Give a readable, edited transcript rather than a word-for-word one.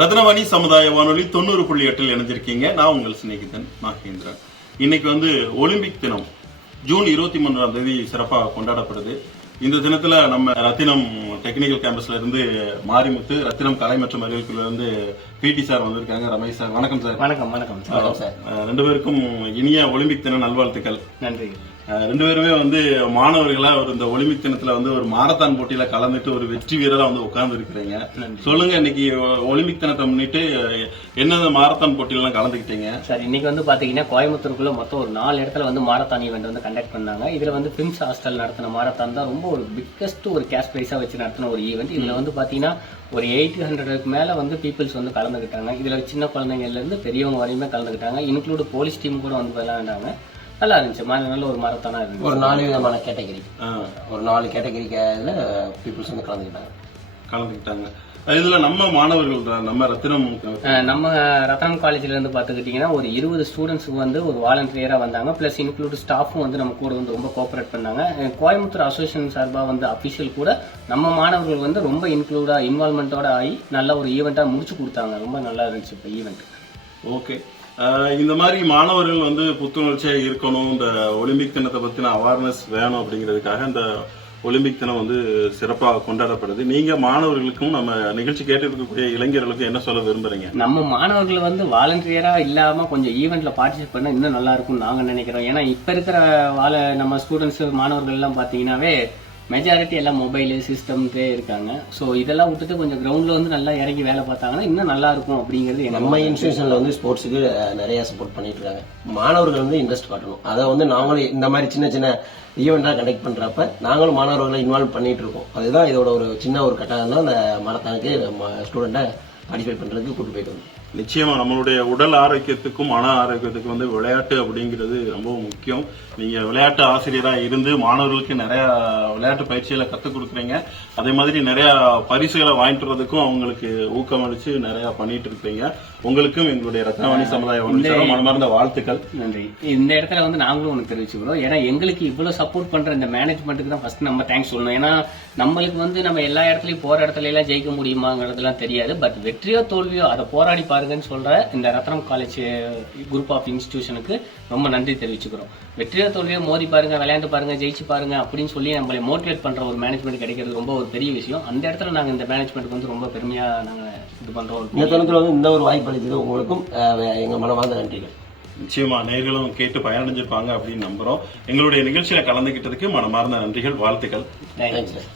ரத்னவாணி சமுதாய வானொலி 90.8 இணைஞ்சிருக்கீங்க. நான் உங்கள் சிநேகிதன் மகேந்திரன். இன்னைக்கு ஒலிம்பிக் தினம் ஜூன் 23ஆம் தேதி சிறப்பாக கொண்டாடப்படுது. இந்த தினத்துல நம்ம ரத்தினம் டெக்னிக்கல் கேம்பஸ்ல இருந்து மாரிமுத்து, ரத்தினம் கலை மற்றும் அறிவியல் இருந்து பிடி சார் வந்திருக்காங்க. ரமேஷ் சார், வணக்கம் சார். வணக்கம் வணக்கம் சார். ரெண்டு பேருக்கும் இனிய ஒலிம்பிக் தின நல்வாழ்த்துக்கள். நன்றி. ரெண்டு பேருமே மாணவர்களா இந்த ஒலிம்பிக் தினத்துல ஒரு மாரத்தான் போட்டியில கலந்துட்டு ஒரு வெற்றி வீரரா உட்கார்ந்து இருக்கிறீங்க. சொல்லுங்க, இன்னைக்கு ஒலிம்பிக் தினத்தை முன்னிட்டு என்ன மாரத்தான் போட்டியில கலந்துக்கிட்டீங்க சார்? இன்னைக்கு பாத்தீங்கன்னா கோயம்புத்தூருக்குள்ள மொத்தம் ஒரு 4 இடத்துல மாரத்தான் ஈவெண்ட் கண்டக்ட் பண்ணாங்க. இதுல பிம்ஸ் ஹாஸ்டல் நடத்தின மாரத்தான் தான் ரொம்ப ஒரு பிக்கஸ்ட் ஒரு கேஷ் பிரைஸா வச்சு நடத்தின ஒரு ஈவெண்ட். இதுல பாத்தீங்கன்னா ஒரு 800க்கு மேல பீப்புள்ஸ் கலந்துக்கிட்டாங்க. இதுல சின்ன குழந்தைங்கள்ல இருந்து பெரியவங்க வரையுமே கலந்துக்கிட்டாங்க. இன்க்ளூட் போலீஸ் டீம் கூட விளையாண்டாங்க. நல்லா இருந்துச்சு. நல்ல ஒரு மாரத்தானா இருந்துச்சு. ஒரு 4 விதமான கேட்டகரி, ஒரு 4 கேட்டகரிக்கால பீப்புள்ஸ் கலந்துக்கிட்டாங்க. இதுல நம்ம மாணவர்கள் நம்ம ரத்னம் காலேஜ்ல இருந்து பாத்துக்கிட்டீங்கன்னா ஒரு 20 ஸ்டூடெண்ட்ஸுக்கு ஒரு வாலண்டியரா வந்தாங்க. பிளஸ் இன்க்ளூட் ஸ்டாஃபும் நம்ம கூட ரொம்ப கோஆபரேட் பண்ணாங்க. கோயம்புத்தூர் அசோசியேஷன் சார்பா அபிஷியல் கூட நம்ம மாணவர்கள் ரொம்ப இன்வால்மெண்டோட ஆகி நல்ல ஒரு ஈவெண்டா முடிச்சு கொடுத்தாங்க. ரொம்ப நல்லா இருந்துச்சு இப்ப ஈவெண்ட். ஓகே, இந்த மாதிரி மாணவர்கள் புத்துணர்ச்சியா இருக்கணும், இந்த ஒலிம்பிக் தினத்தை பத்தின அவேர்னஸ் வேணும் அப்படிங்கிறதுக்காக இந்த ஒலிம்பிக் தினம் சிறப்பாக கொண்டாடப்படுது. நீங்க மாணவர்களுக்கும் நம்ம நிகழ்ச்சி கேட்டு இருக்கக்கூடிய இளைஞர்களுக்கும் என்ன சொல்ல விரும்புறீங்க? நம்ம மாணவர்கள் வாலண்டியரா இல்லாம கொஞ்சம் ஈவெண்ட்ல பார்ட்டிசிபேட் பண்ணா இன்னும் நல்லா இருக்கும்னு நாங்க நினைக்கிறோம். ஏன்னா இப்ப இருக்கிற நம்ம ஸ்டூடெண்ட்ஸ் மாணவர்கள் எல்லாம் பாத்தீங்கன்னாவே மெஜாரிட்டி எல்லாம் மொபைலு சிஸ்டம்ஸே இருக்காங்க. ஸோ இதெல்லாம் விட்டுட்டு கொஞ்சம் கிரவுண்ட்ல நல்லா இறங்கி வேலை பார்த்தாங்கன்னா இன்னும் நல்லா இருக்கும் அப்படிங்கிறது. நம்ம இன்ஸ்டிடியூஷன்ல ஸ்போர்ட்ஸுக்கு நிறைய சப்போர்ட் பண்ணிட்டு இருக்காங்க. மாணவர்கள் இன்ட்ரெஸ்ட் காட்டணும். அதை நாங்களும் இந்த மாதிரி சின்ன சின்ன ஈவெண்டா கண்டக்ட் பண்றப்ப நாங்களும் மாணவர்களை இன்வால்வ் பண்ணிட்டு இருக்கோம். அதுதான் இதோட ஒரு சின்ன ஒரு கட்டாயம் தான் இந்த மாரத்தானுக்கு நம்ம ஸ்டூடெண்ட்டை பார்ட்டிசிபேட் பண்றதுக்கு கூட்டு போயிட்டு வந்தோம். நிச்சயமா நம்மளுடைய உடல் ஆரோக்கியத்துக்கும் மன ஆரோக்கியத்துக்கும் விளையாட்டு அப்படிங்கிறது ரொம்ப முக்கியம். நீங்க விளையாட்டு ஆசிரியரா இருந்து மாணவர்களுக்கு நிறைய விளையாட்டு பயிற்சிகளை கத்துக் கொடுக்குறீங்க. அதே மாதிரி நிறைய பரிசுகளை வாங்கிட்டு வரதுக்கும் அவங்களுக்கு ஊக்கமளிச்சு நிறைய பண்ணிட்டு இருக்கீங்க. உங்களுக்கும் எங்களுடைய ரத்னவாணி சமுதாய மனமார்ந்த வாழ்த்துக்கள். நன்றி. இந்த இடத்துல நாங்களும் ஒன்று தெரிவிச்சுக்கிறோம். ஏன்னா எங்களுக்கு இவ்வளவு சப்போர்ட் பண்ற இந்த மேனேஜ்மெண்ட்டுக்கு தான் ஃபர்ஸ்ட் நம்ம தேங்க்ஸ் சொல்லணும். ஏன்னா நம்மளுக்கு நம்ம எல்லா இடத்துலயும் போற இடத்துல எல்லாம் ஜெயிக்க முடியுமாங்கிறதுலாம் தெரியாது. பட் வெற்றியோ தோல்வியோ அதை போராடி பாருங்கன்னு சொல்ற இந்த ரத்னம் காலேஜ் குரூப் ஆஃப் இன்ஸ்டிடியூஷனுக்கு ரொம்ப நன்றி தெரிவிச்சுக்கிறோம். வெற்றியோ தோல்வியோ மோதி பாருங்க, விளையாண்டு பாருங்க, ஜெயிச்சு பாருங்க அப்படின்னு சொல்லி நம்மளை மோட்டிவேட் பண்ற ஒரு மேனேஜ்மெண்ட் கிடைக்கிறது ரொம்ப ஒரு பெரிய விஷயம். அந்த இடத்துல நாங்க இந்த மேனேஜ்மெண்ட்டுக்கு ரொம்ப பெருமையா நாங்க இது பண்றோம். இந்த தருணத்துல இந்த ஒரு வாய்ப்பு அளித்தது உங்களுக்கும் எங்க மனமார்ந்த நன்றிகள். நிச்சயமா நேர்களும் கேட்டு பயனடைஞ்சிருப்பாங்க அப்படின்னு நம்புறோம். எங்களுடைய நிகழ்ச்சியில கலந்துகிட்டதுக்கு மனமார்ந்த நன்றிகள், வாழ்த்துக்கள். தேங்க்ஸ்.